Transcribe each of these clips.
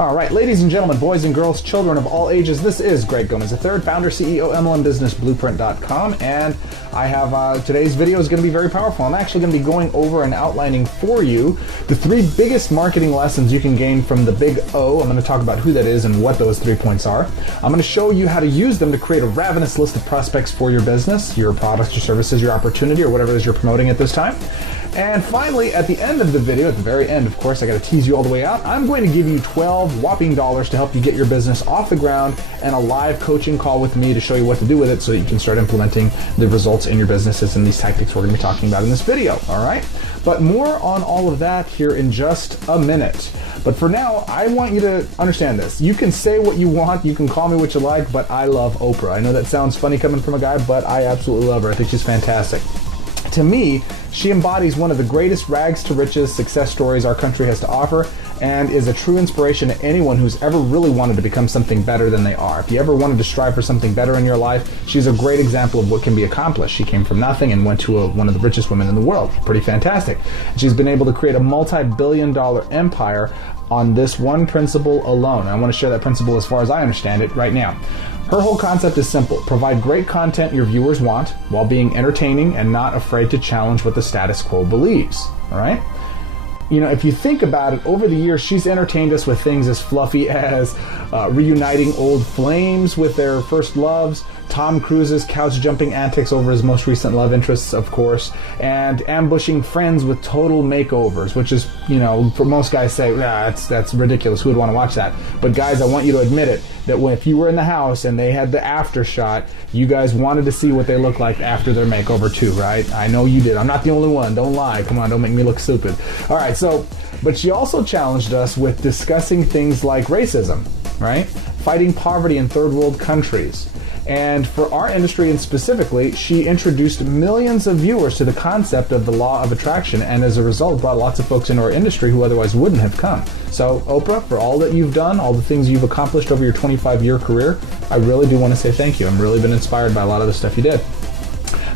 All right, ladies and gentlemen, boys and girls, children of all ages, this is Greg Gomez III, founder, CEO, MLM Business Blueprint.com, and I have today's video is going to be very powerful. I'm actually going to be going over and outlining for you the 3 biggest marketing lessons you can gain from the big O. I'm going to talk about who that is and what those 3 points are. I'm going to show you how to use them to create a ravenous list of prospects for your business, your products, your services, your opportunity, or whatever it is you're promoting at this time. And finally, at the end of the video, at the very end, of course, I got to tease you all the way out, I'm going to give you 12 whopping dollars to help you get your business off the ground and a live coaching call with me to show you what to do with it so that you can start implementing the results in your businesses and these tactics we're going to be talking about in this video, all right? But more on all of that here in just a minute. But for now, I want you to understand this. You can say what you want, you can call me what you like, but I love Oprah. I know that sounds funny coming from a guy, but I absolutely love her. I think she's fantastic. To me, she embodies one of the greatest rags to riches success stories our country has to offer and is a true inspiration to anyone who's ever really wanted to become something better than they are. If you ever wanted to strive for something better in your life, she's a great example of what can be accomplished. She came from nothing and went to one of the richest women in the world. Pretty fantastic. She's been able to create a multi-billion-dollar empire on this one principle alone. I want to share that principle as far as I understand it right now. Her whole concept is simple. Provide great content your viewers want while being entertaining and not afraid to challenge what the status quo believes. All right? You know, if you think about it, over the years, she's entertained us with things as fluffy as reuniting old flames with their first loves, Tom Cruise's couch-jumping antics over his most recent love interests, of course, and ambushing friends with total makeovers, which is, you know, for most guys say, that's ridiculous, who would want to watch that? But guys, I want you to admit it, that if you were in the house and they had the after shot, you guys wanted to see what they look like after their makeover too, right? I know you did. I'm not the only one. Don't lie. Come on, don't make me look stupid. All right, but she also challenged us with discussing things like racism, right? Fighting poverty in third world countries. And for our industry, and specifically, she introduced millions of viewers to the concept of the law of attraction, and as a result, brought lots of folks into our industry who otherwise wouldn't have come. So, Oprah, for all that you've done, all the things you've accomplished over your 25-year career, I really do want to say thank you. I've really been inspired by a lot of the stuff you did.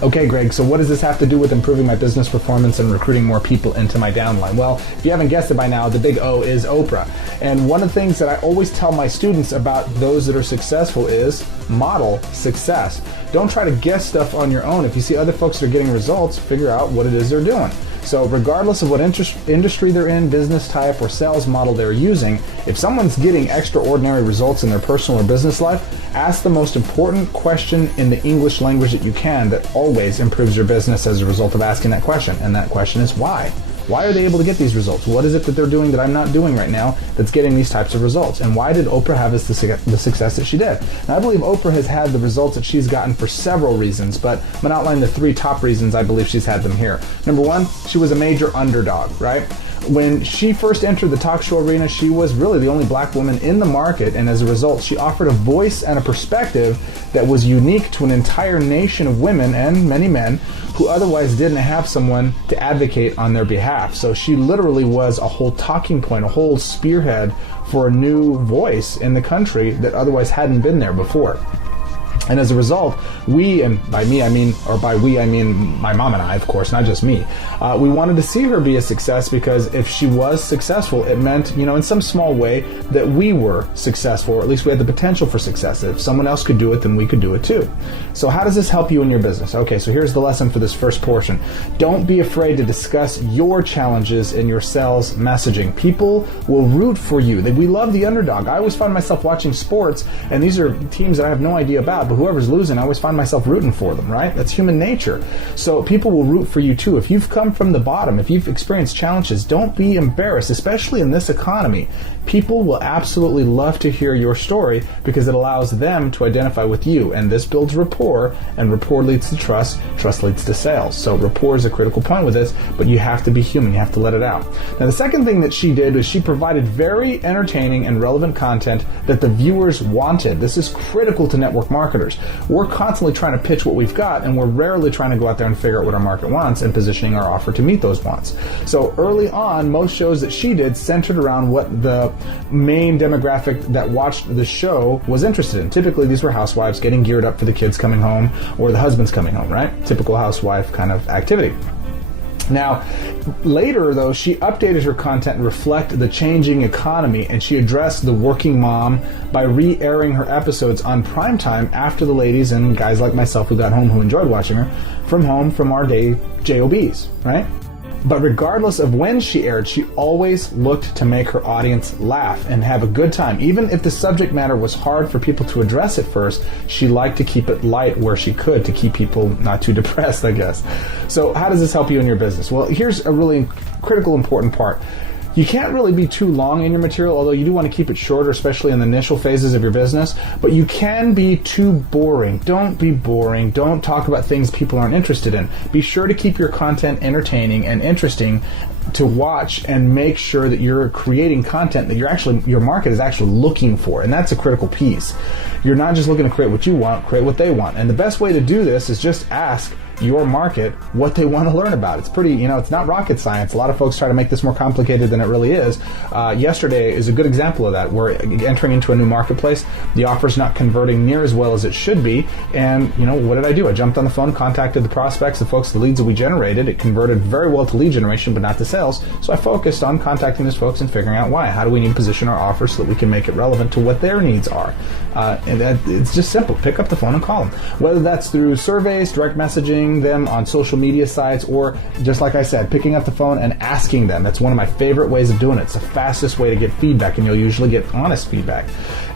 Okay, Greg, so what does this have to do with improving my business performance and recruiting more people into my downline? Well, if you haven't guessed it by now, the big O is Oprah. And one of the things that I always tell my students about those that are successful is model success. Don't try to guess stuff on your own. If you see other folks that are getting results, figure out what it is they're doing. So regardless of what industry they're in, business type, or sales model they're using, if someone's getting extraordinary results in their personal or business life, ask the most important question in the English language that you can that always improves your business as a result of asking that question. And that question is why? Why are they able to get these results? What is it that they're doing that I'm not doing right now that's getting these types of results? And why did Oprah have the success that she did? Now, I believe Oprah has had the results that she's gotten for several reasons, but I'm going to outline the 3 top reasons I believe she's had them here. Number 1, she was a major underdog, right? When she first entered the talk show arena, she was really the only black woman in the market, and as a result, she offered a voice and a perspective that was unique to an entire nation of women and many men who otherwise didn't have someone to advocate on their behalf. So she literally was a whole talking point, a whole spearhead for a new voice in the country that otherwise hadn't been there before. And as a result, we, and by me I mean, or by we I mean my mom and I, of course, not just me, we wanted to see her be a success because if she was successful, it meant, you know, in some small way that we were successful, or at least we had the potential for success. If someone else could do it, then we could do it too. So how does this help you in your business? Okay, so here's the lesson for this first portion. Don't be afraid to discuss your challenges in your sales messaging. People will root for you. We love the underdog. I always find myself watching sports, and these are teams that I have no idea about, but whoever's losing, I always find myself rooting for them, right? That's human nature. So people will root for you too. If you've come from the bottom, if you've experienced challenges, don't be embarrassed, especially in this economy. People will absolutely love to hear your story because it allows them to identify with you, and this builds rapport, and rapport leads to trust, trust leads to sales. So rapport is a critical point with this, but you have to be human, you have to let it out. Now the second thing that she did was she provided very entertaining and relevant content that the viewers wanted. This is critical to network marketers. We're constantly trying to pitch what we've got, and we're rarely trying to go out there and figure out what our market wants and positioning our offer to meet those wants. So early on, most shows that she did centered around what the main demographic that watched the show was interested in. Typically, these were housewives getting geared up for the kids coming home or the husbands coming home, right? Typical housewife kind of activity. Now, later though, she updated her content to reflect the changing economy, and she addressed the working mom by re-airing her episodes on primetime after the ladies and guys like myself who got home, who enjoyed watching her, from home from our day JOBs, right? But regardless of when she aired, she always looked to make her audience laugh and have a good time. Even if the subject matter was hard for people to address at first, she liked to keep it light where she could to keep people not too depressed, I guess. So how does this help you in your business? Well, here's a really critical, important part. You can't really be too long in your material, although you do want to keep it shorter, especially in the initial phases of your business, but you can be too boring. Don't be boring. Don't talk about things people aren't interested in. Be sure to keep your content entertaining and interesting to watch, and make sure that you're creating content that your market is actually looking for, and that's a critical piece. You're not just looking to create what you want, create what they want. And the best way to do this is just ask your market what they want to learn about. It's pretty, it's not rocket science. A lot of folks try to make this more complicated than it really is. Yesterday is a good example of that. We're entering into a new marketplace. The offer's not converting near as well as it should be. And, what did I do? I jumped on the phone, contacted the prospects, the folks, the leads that we generated. It converted very well to lead generation, but not to sales. So I focused on contacting those folks and figuring out why. How do we need to position our offer so that we can make it relevant to what their needs are? And it's just simple. Pick up the phone and call them. Whether that's through surveys, direct messaging, them on social media sites, or just like I said, picking up the phone and asking them. That's one of my favorite ways of doing it. It's the fastest way to get feedback, and you'll usually get honest feedback.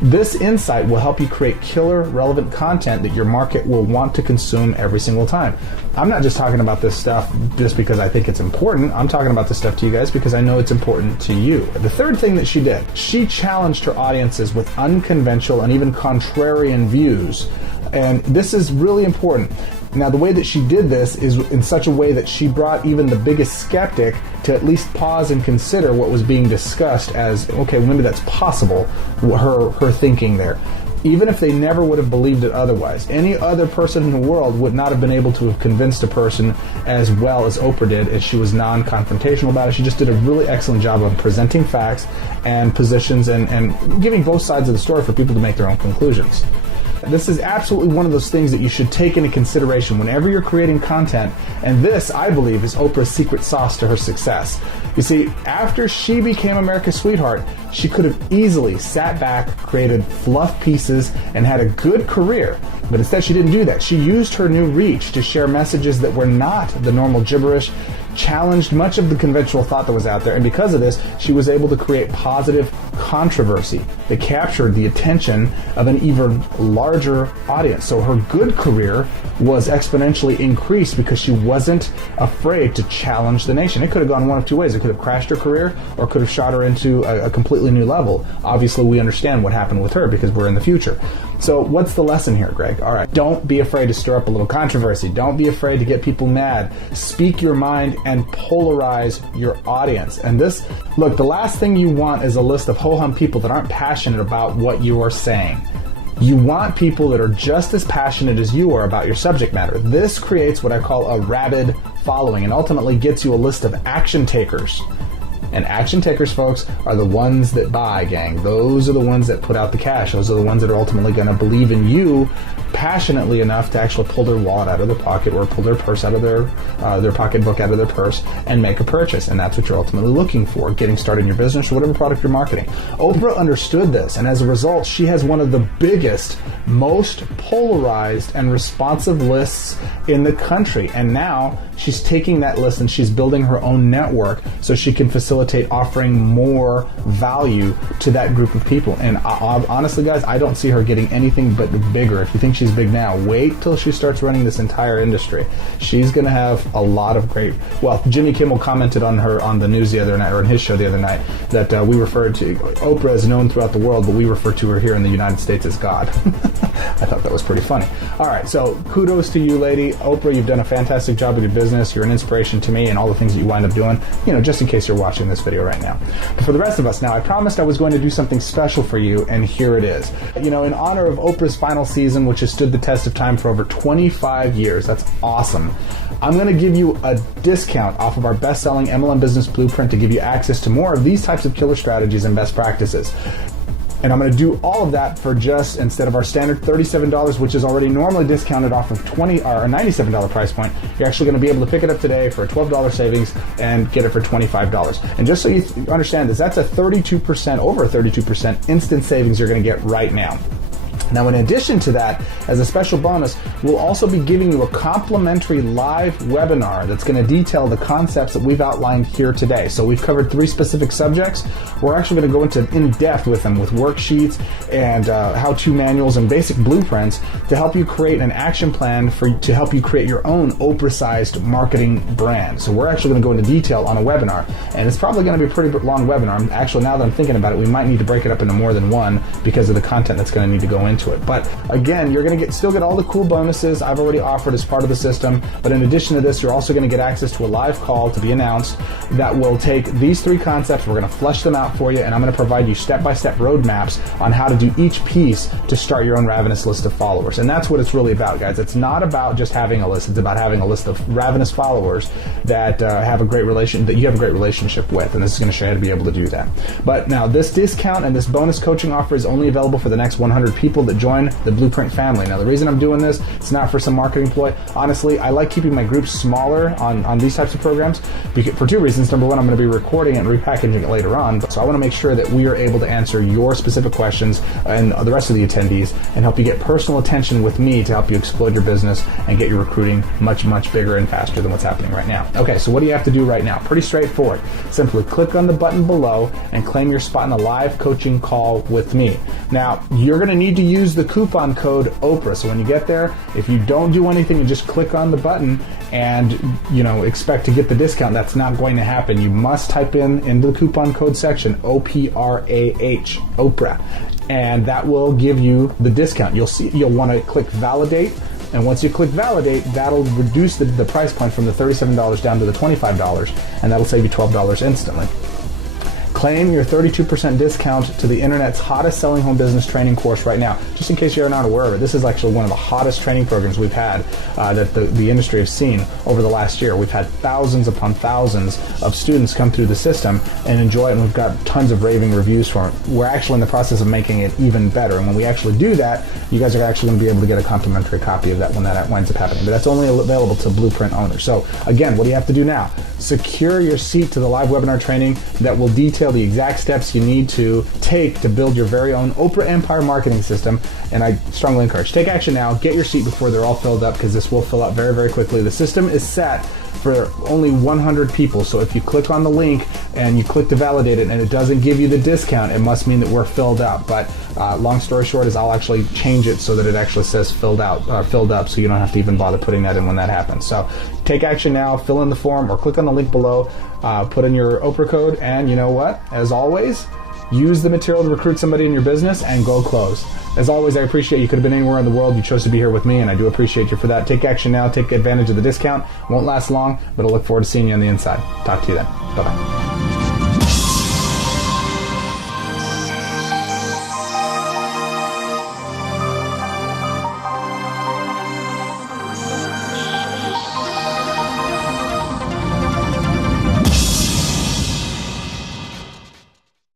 This insight will help you create killer, relevant content that your market will want to consume every single time. I'm not just talking about this stuff just because I think it's important. I'm talking about this stuff to you guys because I know it's important to you. The third thing that she did, she challenged her audiences with unconventional and even contrarian views. And this is really important. Now, the way that she did this is in such a way that she brought even the biggest skeptic to at least pause and consider what was being discussed as, okay, maybe that's possible, her thinking there. Even if they never would have believed it otherwise. Any other person in the world would not have been able to have convinced a person as well as Oprah did, as she was non-confrontational about it. She just did a really excellent job of presenting facts and positions and giving both sides of the story for people to make their own conclusions. This is absolutely one of those things that you should take into consideration whenever you're creating content, and this, I believe, is Oprah's secret sauce to her success. You see, after she became America's sweetheart, she could have easily sat back, created fluff pieces, and had a good career. But instead she didn't do that. She used her new reach to share messages that were not the normal gibberish, challenged much of the conventional thought that was out there, and because of this, she was able to create positive controversy that captured the attention of an even larger audience. So her good career was exponentially increased because she wasn't afraid to challenge the nation. It could have gone one of two ways. It could have crashed her career or could have shot her into a completely new level. Obviously, we understand what happened with her because we're in the future. So what's the lesson here, Greg? All right, don't be afraid to stir up a little controversy. Don't be afraid to get people mad. Speak your mind and polarize your audience. And this, look, the last thing you want is a list of ho-hum people that aren't passionate about what you are saying. You want people that are just as passionate as you are about your subject matter. This creates what I call a rabid following and ultimately gets you a list of action takers. And action takers, folks, are the ones that buy, gang. Those are the ones that put out the cash. Those are the ones that are ultimately going to believe in you passionately enough to actually pull their wallet out of their pocket or pull their purse out of their pocketbook out of their purse and make a purchase. And that's what you're ultimately looking for, getting started in your business or whatever product you're marketing. Oprah understood this, and as a result, she has one of the biggest, most polarized and responsive lists in the country. And now she's taking that list and she's building her own network so she can facilitate offering more value to that group of people. And honestly, guys, I don't see her getting anything but bigger. If you think she's big now, wait till she starts running this entire industry. She's going to have a lot of great... Well, Jimmy Kimmel commented on her on the news the other night, or in his show the other night, that we referred to Oprah as known throughout the world, but we refer to her here in the United States as God. I thought that was pretty funny. All right, so kudos to you, lady. Oprah, you've done a fantastic job with your business. You're an inspiration to me and all the things that you wind up doing, just in case you're watching this video right now. But for the rest of us now, I promised I was going to do something special for you, and here it is. In honor of Oprah's final season, which has stood the test of time for over 25 years, that's awesome, I'm going to give you a discount off of our best-selling MLM Business Blueprint to give you access to more of these types of killer strategies and best practices. And I'm going to do all of that for just, instead of our standard $37, which is already normally discounted off of $20 or a $97 price point, you're actually going to be able to pick it up today for a $12 savings and get it for $25. And just so you understand this, that's a 32%, over a 32% instant savings you're going to get right now. Now, in addition to that, as a special bonus, we'll also be giving you a complimentary live webinar that's going to detail the concepts that we've outlined here today. So we've covered 3 specific subjects. We're actually going to go into in-depth with them, with worksheets and how-to manuals and basic blueprints to help you create an action plan to help you create your own Oprah-sized marketing brand. So we're actually going to go into detail on a webinar, and it's probably going to be a pretty long webinar. Actually, now that I'm thinking about it, we might need to break it up into more than one because of the content that's going to need to go into it. But again, you're going to still get all the cool bonuses I've already offered as part of the system. But in addition to this, you're also going to get access to a live call to be announced that will take these 3 concepts. We're going to flesh them out for you, and I'm going to provide you step-by-step roadmaps on how to do each piece to start your own ravenous list of followers. And that's what it's really about, guys. It's not about just having a list. It's about having a list of ravenous followers that you have a great relationship with. And this is going to show you how to be able to do that. But now, this discount and this bonus coaching offer is only available for the next 100 people that join the Blueprint family. Now, the reason I'm doing this, it's not for some marketing ploy. Honestly, I like keeping my groups smaller on these types of programs for 2 reasons. Number one, I'm going to be recording it and repackaging it later on. So I want to make sure that we are able to answer your specific questions and the rest of the attendees and help you get personal attention with me to help you explode your business and get your recruiting much, much bigger and faster than what's happening right now. Okay, so what do you have to do right now? Pretty straightforward. Simply click on the button below and claim your spot in a live coaching call with me. Now, you're going to need to use the coupon code Oprah. So when you get there, if you don't do anything and just click on the button and expect to get the discount, that's not going to happen. You must type into the coupon code section OPRAH, Oprah, and that will give you the discount. You'll want to click validate. And once you click validate, that'll reduce the price point from the $37 down to the $25, and that'll save you $12 instantly. Claim your 32% discount to the internet's hottest selling home business training course right now. Just in case you're not aware of it, this is actually one of the hottest training programs we've had that the industry has seen over the last year. We've had thousands upon thousands of students come through the system and enjoy it, and we've got tons of raving reviews for it. We're actually in the process of making it even better, and when we actually do that, you guys are actually going to be able to get a complimentary copy of that when that winds up happening. But that's only available to Blueprint owners. So again, what do you have to do now? Secure your seat to the live webinar training that will detail the exact steps you need to take to build your very own Oprah Empire marketing system. And I strongly encourage, take action now, get your seat before they're all filled up, because this will fill up very, very quickly. The system is set for only 100 people. So if you click on the link and you click to validate it and it doesn't give you the discount, it must mean that we're filled up. But long story short is I'll actually change it so that it actually says filled up, so you don't have to even bother putting that in when that happens. So take action now, fill in the form or click on the link below, put in your Oprah code, and you know what? As always, use the material to recruit somebody in your business and go close. As always, I appreciate you. Could have been anywhere in the world. You chose to be here with me, and I do appreciate you for that. Take action now. Take advantage of the discount. Won't last long, but I look forward to seeing you on the inside. Talk to you then. Bye-bye.